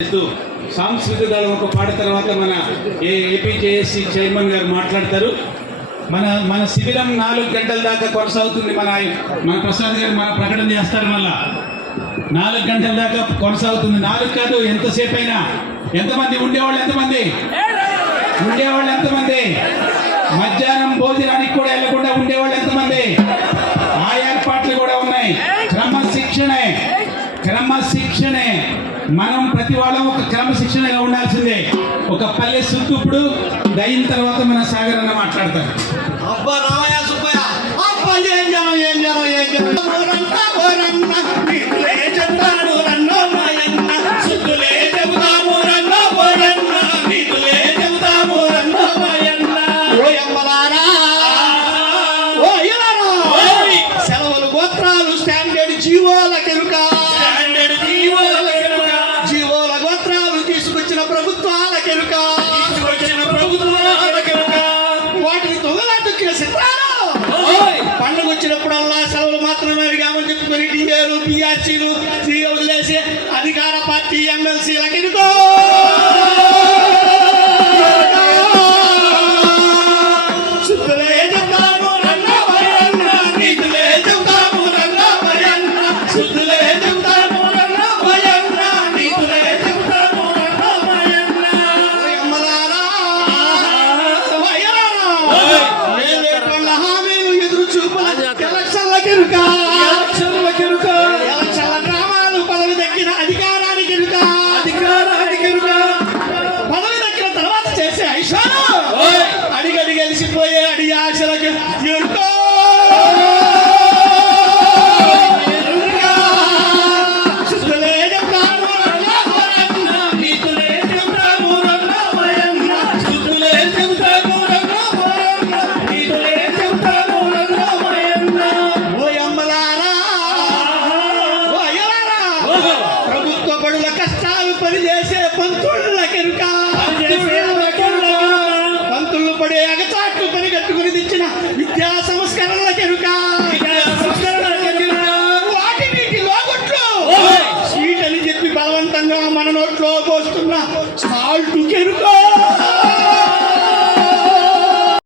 సాంస్కృతిక దళం ఒక పాట తర్వాత మన ఏపీజేఏసీ చైర్మన్ గారు మాట్లాడతారు. మన శిబిరం 4 గంటల దాకా కొనసాగుతుంది. మన ప్రసాద్ గారు మన ప్రకటన చేస్తారు. మళ్ళా 4 గంటల దాకా కొనసాగుతుంది. 4 కాదు, ఎంతసేపు అయినా. ఎంతమంది ఉండేవాళ్ళు? ఎంతమంది? మధ్యాహ్నం భోజనానికి కూడా వెళ్ళకుండా ఉండేవాళ్ళు ఎంతమంది? ఆ ఏర్పాట్లు కూడా ఉన్నాయి. క్రమశిక్షణే. మనం ప్రతి వాళ్ళం ఒక క్రమశిక్షణగా ఉండాల్సిందే. ఒక పల్లె సుట్టుప్పుడు అయిన తర్వాత మన సాగర్ అన్న మాట్లాడతారు. అబ్బా రామయ్య సుబ్బయ్య, అబ్బా ఏం జనం సెలవులు గోత్రాలు స్టాండర్డ్ జీవోల కెరుక, జీవోల గోత్రాలు తీసుకొచ్చిన ప్రభుత్వాల కెరుక, వాటిని తొగలాటొక్కిన చిత్రాలు. పండుగ వచ్చినప్పుడల్లా సెలవులు మాత్రమే అడిగామని చెప్పుకొని డిఏలు పిఆర్సీలు వదిలేసి అధికార పార్టీ ఎమ్మెల్సీల కెరుక. గ్రామాలు పదవి దక్కిన అధికారానికి పదవి దక్కిన తర్వాత చేసే ఐషాను అడిగడి గెలిసిపోయే అడి ఆశలకు ప్రభుత్వ బడుల కష్టాలు పనిచేసే పంతుళ్ళ కెరుక, పంతుళ్ళు పడే అగచాట్లు పని కట్టుకుని తెచ్చిన విద్యా సంస్కరణల కెరుక, వాటి వీటి లోగొట్లు స్వీట్ అని చెప్పి బలవంతంగా మన నోట్లో పోస్తున్న సాల్ట్ కెరుక.